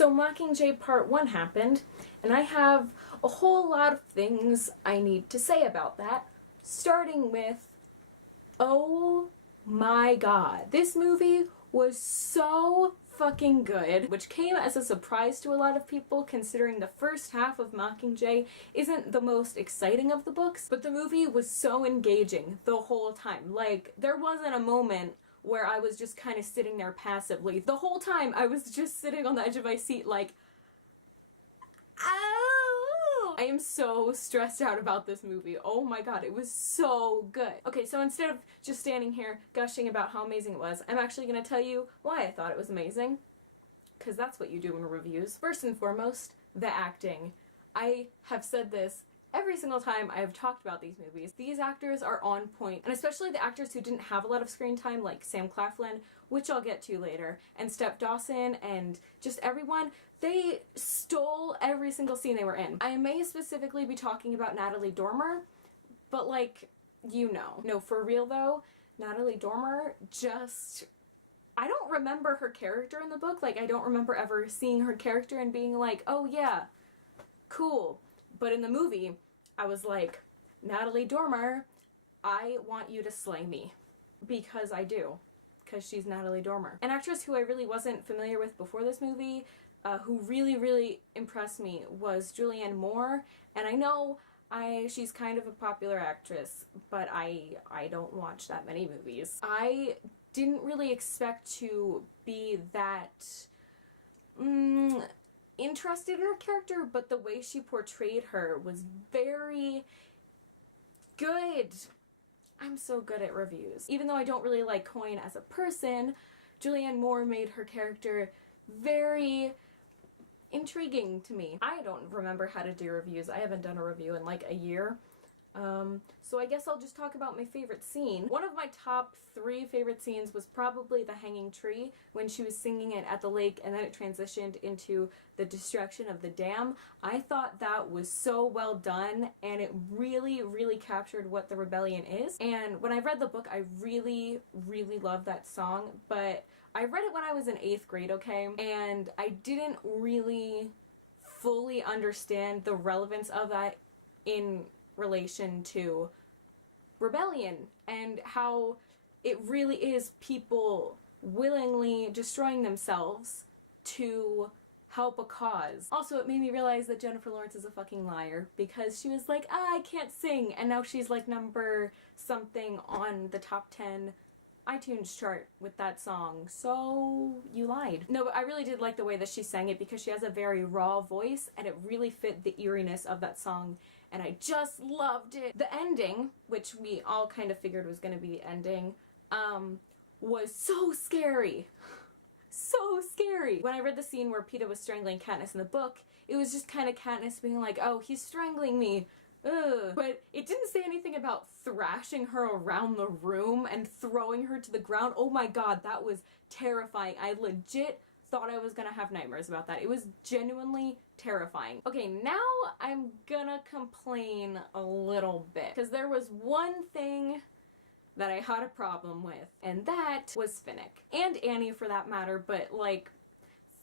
So Mockingjay Part 1 happened, and I have a whole lot of things I need to say about that, starting with, oh my god. This movie was so fucking good, which came as a surprise to a lot of people considering the first half of Mockingjay isn't the most exciting of the books, but the movie was so engaging the whole time. Like, there wasn't a moment where I was just kind of sitting there passively. The whole time I was just sitting on the edge of my seat like, ow! I am so stressed out about this movie. Oh my god, it was so good. Okay, so instead of just standing here gushing about how amazing it was, I'm actually gonna tell you why I thought it was amazing. Because that's what you do in reviews. First and foremost, the acting. I have said this every single time I have talked about these movies. These actors are on point, and especially the actors who didn't have a lot of screen time, like Sam Claflin, which I'll get to later, and Steph Dawson, and just everyone, they stole every single scene they were in. I may specifically be talking about Natalie Dormer, but like, you know. No, for real though, Natalie Dormer just... I don't remember her character in the book. Like, I don't remember ever seeing her character and being like, oh yeah, cool. But in the movie, I was like, Natalie Dormer, I want you to slay me. Because I do. Because she's Natalie Dormer. An actress who I really wasn't familiar with before this movie, who really impressed me, was Julianne Moore. And I know she's kind of a popular actress, but I don't watch that many movies. I didn't really expect to be that interested in her character, but the way she portrayed her was very good. I'm so good at reviews. Even though I don't really like Coyne as a person, Julianne Moore made her character very intriguing to me. I don't remember how to do reviews. I haven't done a review in like a year. So I guess I'll just talk about my favorite scene. One of my top 3 favorite scenes was probably the hanging tree, when she was singing it at the lake and then it transitioned into the destruction of the dam. I thought that was so well done, and it really captured what the rebellion is. And when I read the book, I really loved that song, but I read it when I was in 8th grade, okay? And I didn't really fully understand the relevance of that in relation to rebellion and how it really is people willingly destroying themselves to help a cause. Also, it made me realize that Jennifer Lawrence is a fucking liar, because she was like, I can't sing, and now she's like number something on the top 10 iTunes chart with that song, so you lied. No, but I really did like the way that she sang it, because she has a very raw voice and it really fit the eeriness of that song, and I just loved it. The ending, which we all kind of figured was going to be the ending, was so scary. So scary. When I read the scene where Peeta was strangling Katniss in the book, it was just kind of Katniss being like, oh, he's strangling me. Ugh. But it didn't say anything about thrashing her around the room and throwing her to the ground. Oh my god, that was terrifying. I legit thought I was gonna have nightmares about that. It was genuinely terrifying. Okay, now I'm gonna complain a little bit, because there was one thing that I had a problem with, and that was Finnick. And Annie for that matter, but like,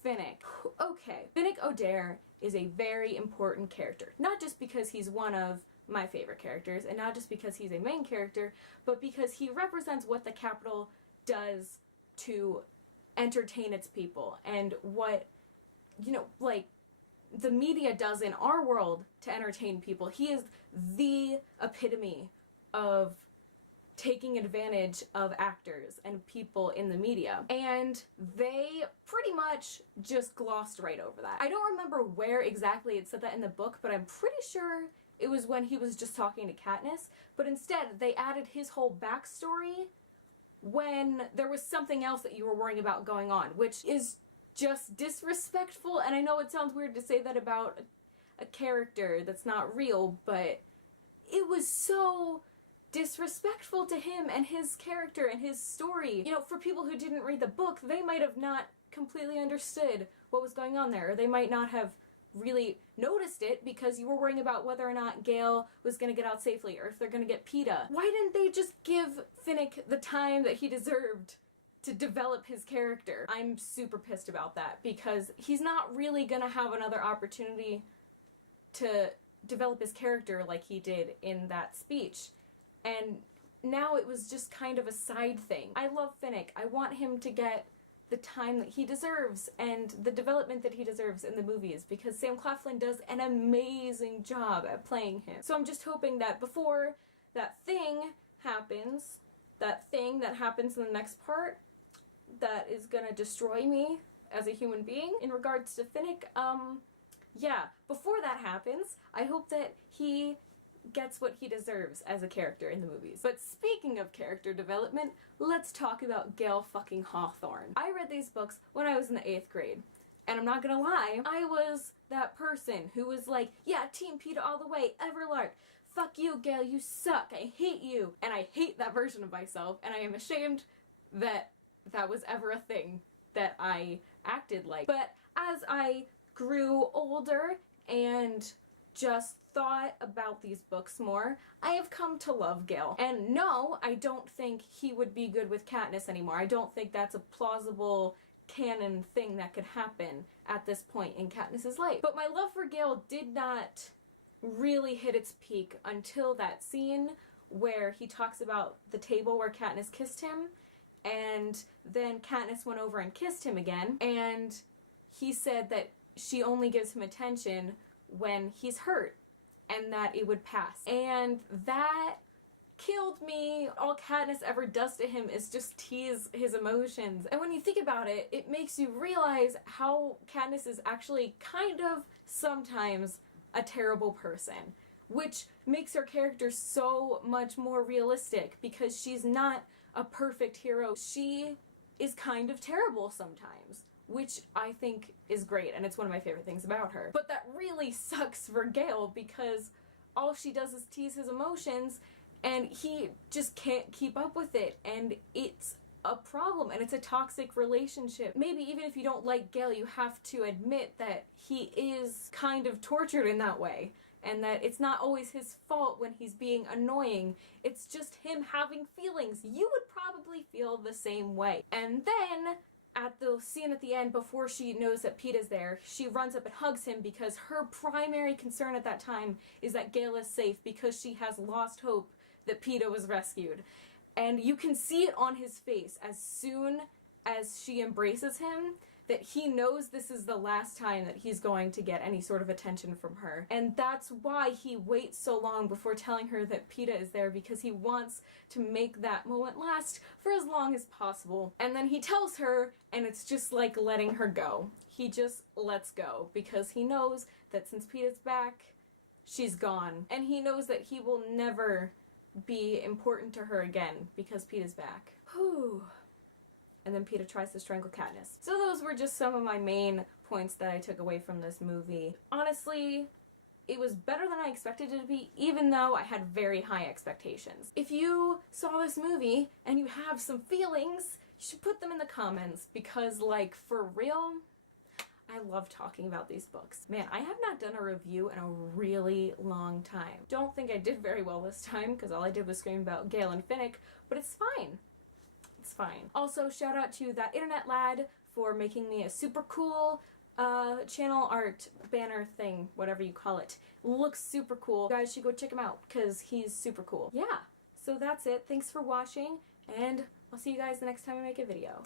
Finnick. Okay, Finnick Odair is a very important character. Not just because he's one of my favorite characters, and not just because he's a main character, but because he represents what the Capitol does to entertain its people, and what, you know, like, the media does in our world to entertain people. He is the epitome of taking advantage of actors and people in the media. And they pretty much just glossed right over that. I don't remember where exactly it said that in the book, but I'm pretty sure it was when he was just talking to Katniss, but instead they added his whole backstory when there was something else that you were worrying about going on, which is just disrespectful. And I know it sounds weird to say that about a character that's not real, but it was so disrespectful to him and his character and his story. You know, for people who didn't read the book, they might have not completely understood what was going on there, or they might not have really noticed it because you were worrying about whether or not Gale was going to get out safely, or if they're going to get Peeta. Why didn't they just give Finnick the time that he deserved to develop his character. I'm super pissed about that because he's not really gonna have another opportunity to develop his character like he did in that speech. And now it was just kind of a side thing. I love Finnick. I want him to get the time that he deserves and the development that he deserves in the movies because Sam Claflin does an amazing job at playing him. So I'm just hoping that before that thing happens in the next part that is gonna destroy me as a human being in regards to Finnick, yeah, before that happens, I hope that he gets what he deserves as a character in the movies. But speaking of character development, let's talk about Gale fucking Hawthorne. I read these books when I was in the 8th grade, and I'm not gonna lie, I was that person who was like, yeah, Team PETA all the way, Everlark, fuck you, Gale, you suck, I hate you. And I hate that version of myself, and I am ashamed that that was ever a thing that I acted like. But as I grew older and just thought about these books more, I have come to love Gale. And no, I don't think he would be good with Katniss anymore. I don't think that's a plausible canon thing that could happen at this point in Katniss's life. But my love for Gale did not really hit its peak until that scene where he talks about the table where Katniss kissed him, and then Katniss went over and kissed him again, and he said that she only gives him attention when he's hurt, and that it would pass. And that killed me. All Katniss ever does to him is just tease his emotions. And when you think about it, it makes you realize how Katniss is actually kind of sometimes a terrible person, which makes her character so much more realistic because she's not a perfect hero. She is kind of terrible sometimes, which I think is great, and it's one of my favorite things about her. But that really sucks for Gale because all she does is tease his emotions, and he just can't keep up with it, and it's a problem, and it's a toxic relationship. Maybe even if you don't like Gale, you have to admit that he is kind of tortured in that way, and that it's not always his fault when he's being annoying. It's just him having feelings. You would probably feel the same way. And then at the scene at the end, before she knows that PETA's there, she runs up and hugs him because her primary concern at that time is that Gale is safe because she has lost hope that PETA was rescued. And you can see it on his face as soon as she embraces him that he knows this is the last time that he's going to get any sort of attention from her. And that's why he waits so long before telling her that PETA is there, because he wants to make that moment last for as long as possible. And then he tells her, and it's just like letting her go. He just lets go because he knows that since PETA's back, she's gone. And he knows that he will never be important to her again because PETA's back. Whew. And then PETA tries to strangle Katniss. So those were just some of my main points that I took away from this movie. Honestly, it was better than I expected it to be, even though I had very high expectations. If you saw this movie and you have some feelings, you should put them in the comments because, like, for real, I love talking about these books. Man, I have not done a review in a really long time. Don't think I did very well this time because all I did was scream about Gale and Finnick, but it's fine. It's fine. Also, shout out to That Internet Lad for making me a super cool channel art banner thing, whatever you call it. Looks super cool. You guys should go check him out because he's super cool. Yeah, so that's it. Thanks for watching, and I'll see you guys the next time I make a video.